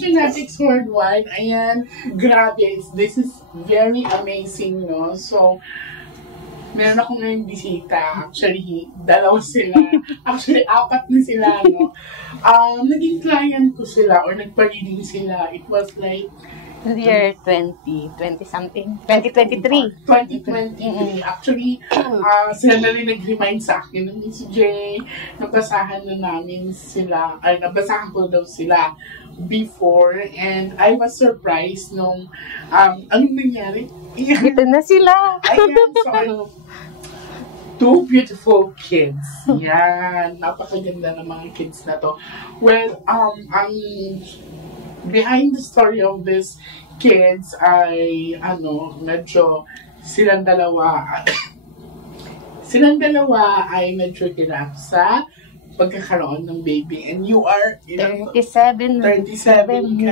Fanatics Worldwide, ayan, grabe, this is very amazing, no? So, meron ako ngayong bisita. Actually, dalawa sila. Actually, apat na sila, no? Naging client ko sila or nagpa-reading sila. It was like year 2020-something. 2023. 2023. Actually, sila na rin nag-remind sa akin ng Miss J. Nabasahan na namin sila, ay nabasahan ko daw sila before, and I was surprised nung anong nangyari? Ito na sila. Ayan, so, two beautiful kids. Yan, napakaganda ng mga kids na to. Well, ang behind the story of these kids ay, medyo silang dalawa ay medyo hirap sa pagkakaroon ng baby. And you are 37 ka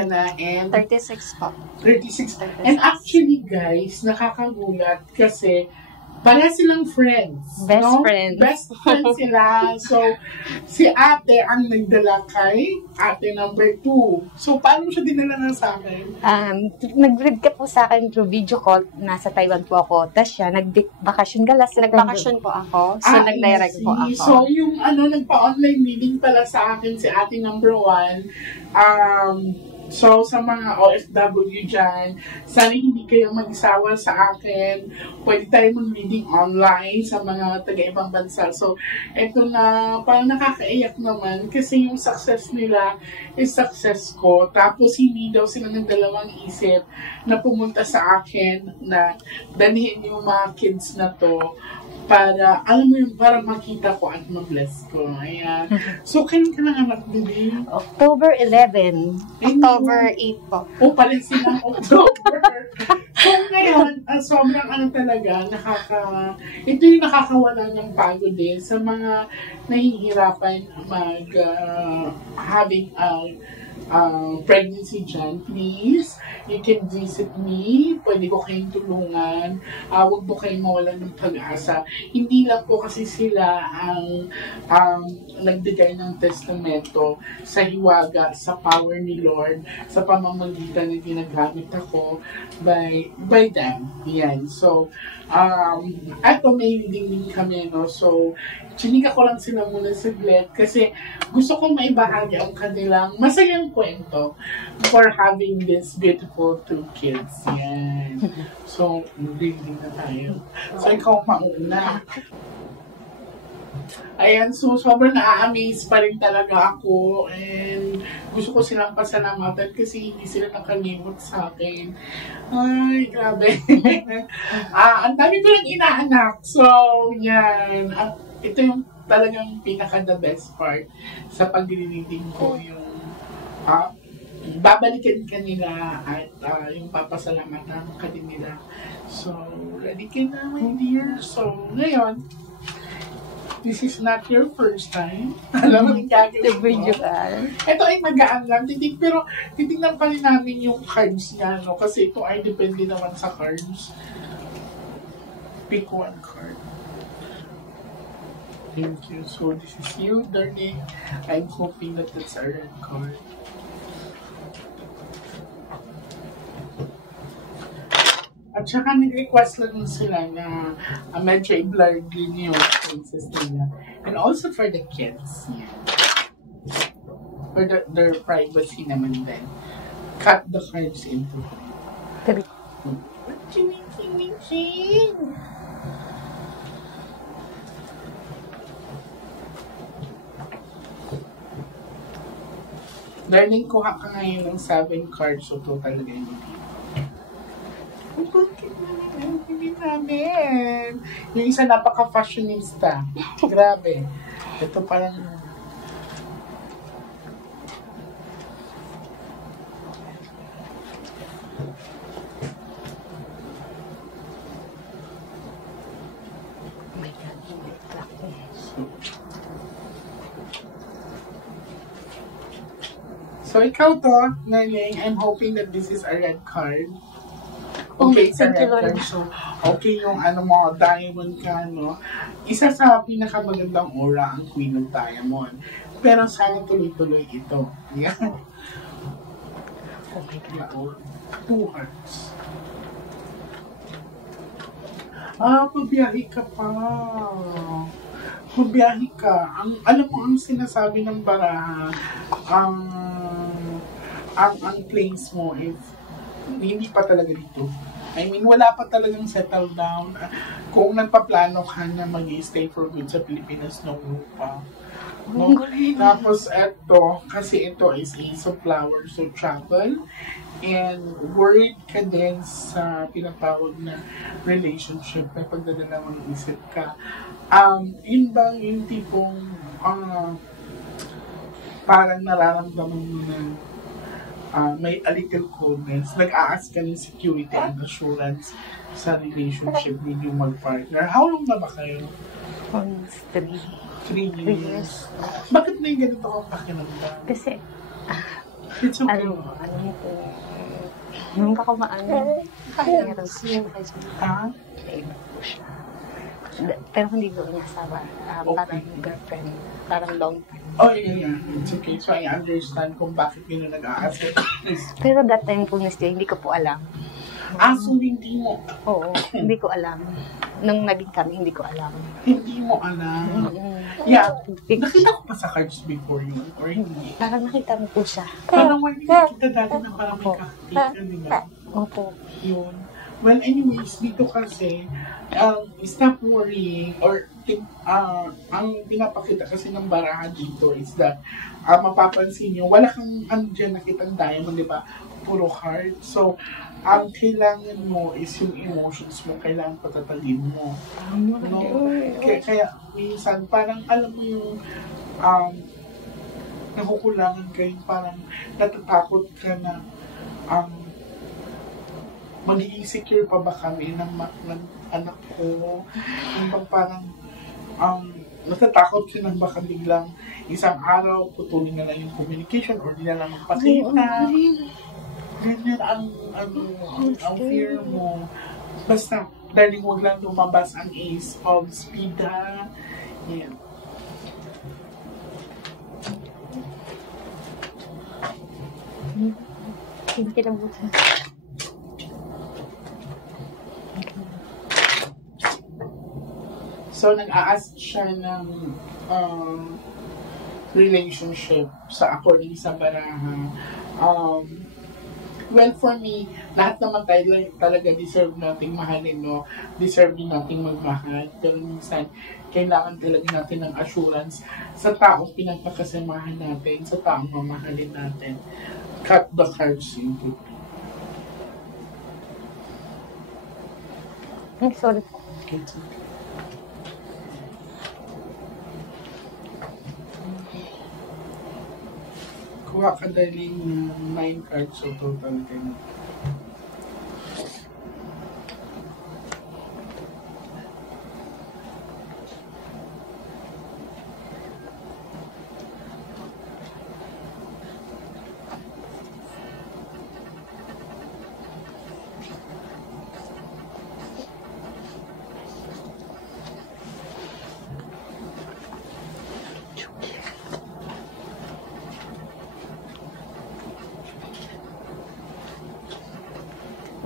na and 36 po. 36. And actually guys, nakakagulat kasi para silang friends. Best no? friends. Best friends sila. So, si ate ang nagdala kay ate number 2. So, paano siya dinala na sa akin? Nag-read ka po sa akin through video call. Nasa Taiwan po ako. Tapos siya, nag-vacation ka last. Nag-vacation po ako. So, nag-direct po ako. So, yung nagpa-online meeting pala sa akin si ate number 1. So, sa mga OFW dyan, sana hindi kayo mag-isawa sa akin. Pwede tayo mag-reading online sa mga taga-ibang bansa. So, eto na, parang nakakaiyak naman kasi yung success nila is success ko. Tapos, hindi daw sila ng dalawang isip na pumunta sa akin na dalhin yung mga kids na to para, alam mo yung, para makita ko at ma-bless ko. Ayan. So, kailan ka nanganak, Bibi? October 11. October 8 po. Pala silang October. So, ngayon, sobrang talaga, ito yung nakakawala ng pagod din sa mga nahihirapan having pregnancy dyan. Please, you can visit me. Pwede ko kayong tulungan. Huwag mo kayong mawalan ng pag-asa. Hindi lang po kasi sila ang nagbigay ng testamento sa hiwaga, sa power ni Lord, sa pamamagitan na ginagamit ako by them. Yan. So, eto may reading din kami, no? So, chinika ko lang sila muna saglit kasi gusto kong maibahagi ang kanilang masayang kwento for having this beautiful 2 kids. Yan. So, reading na tayo. So, ikaw mauna. Ayan, so sobrang na-amaze pa rin talaga ako and gusto ko silang pasalamatan kasi hindi sila nakalimot sa akin. Ay, grabe. Ang dami ko lang inaanak. So, yan. At ito yung talagang pinaka-the best part sa pag-reading ko, yung babalikan ka nila at yung papasalamatan ka din nila. So, ready ka na, my dear. So, ngayon, this is not your first time. Alam mo, yung gagawin ko. Ito ay magaan lang. Pero titignan pa rin namin yung cards niya, no? Kasi ito ay depende naman sa cards. Pick one card. Thank you. So, this is you, darling. I'm hoping that that's a red card. At saka nag-request lang sila na medyo i-blur din yung faces nila. And also for the kids. Yeah. For their privacy naman din. Cut the cards into. What ching? Darling, kuha ka ngayon ng 7 cards. So, total din yung bakit naman hindi namin? Yung isa napaka-fashionista. Grabe. Ito parang so ikaw to, Naling, I'm hoping that this is a red card. Okay, sa red card. So, okay yung mo, diamond ka, no? Isa sa pinakamagandang aura ang Queen of Diamond. Pero sana tuloy-tuloy ito. Yan. Oh my God. 2 hearts. Magbiyahe ka pa. Magbiyahe ka. Alam mo, ang sinasabi ng baraha, ang place mo, if hindi pa talaga dito. I mean, wala pa talagang settle down. Kung nagpaplano ka na mag-stay for good sa Pilipinas, no pa. No? Tapos eto, kasi ito is Ace of Flowers, so travel. And worried ka din sa pinatawag na relationship, may pagdadalawang isip ka. Yun bang yung tipong parang nararamdaman mo na may a little coldness, nag-a-ask ka ng security and assurance sa relationship ninyo mag-partner. How long na ba kayo? 3 years. Bakit may ganito kang pakiramdam? Kasi, It's okay. alam mo po, nung kakamaan, meron siya. Ha? Iba po siya. Pero hindi ko niya asawa. Parang girlfriend. Parang long time. Oh, yeah. It's okay. So, I understand kung bakit yun nag-a-ask. Pero that time po, hindi ko po alam. So hindi mo? Oo, hindi ko alam. Nung naging kami, hindi ko alam. Hindi mo alam? Yeah. Nakita ko pa sa cards before yun, or hindi? Parang nakita mo po siya. Parang wala nakita dati na parang may kakita, di ba? Opo. Yun. Well, anyways, dito kasi, stop worrying, or ang pinapakita kasi ng baraha dito is that, mapapansin nyo, wala kang dyan nakitang diamond, di ba? Puro heart. So, ang kailangan mo is yung emotions mo, kailangan patatagin mo. No? Kaya minsan, parang alam mo yung nakukulangan kayo, parang natatakot ka na magiging secure pa ba kami ng anak ko? Yung parang natatakot ka na baka biglang isang araw putulin na lang yung communication or di na lang magpakita. Ganyan ang fear mo. Basta, darling, huwag lang lumabas ang Ace of Speed, ha? Yan. Hindi kinabutan. So, nag-a-ask siya ng relationship sa according sa baraha. Well, for me, lahat naman tayo talaga deserve nating mahalin, no? Deserve din nating magmahal. Pero minsan, kailangan talaga natin ng assurance sa taong pinagpakasamahan natin, sa taong mamahalin natin. Cut the cards into. Sorry. Okay. Kuha ka daling 9 cards, so total 10.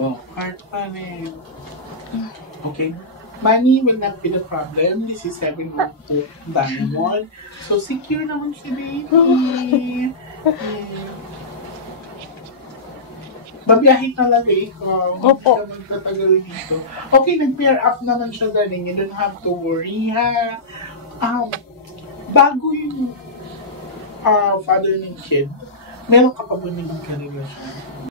Oh, heart pa rin. Okay. Money will not be the problem. This is 7 of diamond. So, secure naman si baby. Babiyahe talaga ikaw. Opo. Hindi ka magtatagal dito. Okay, nag-pair up naman siya, darling. You don't have to worry, ha? Bago yung father ng kid, meron ka pa ba naging karelasyon?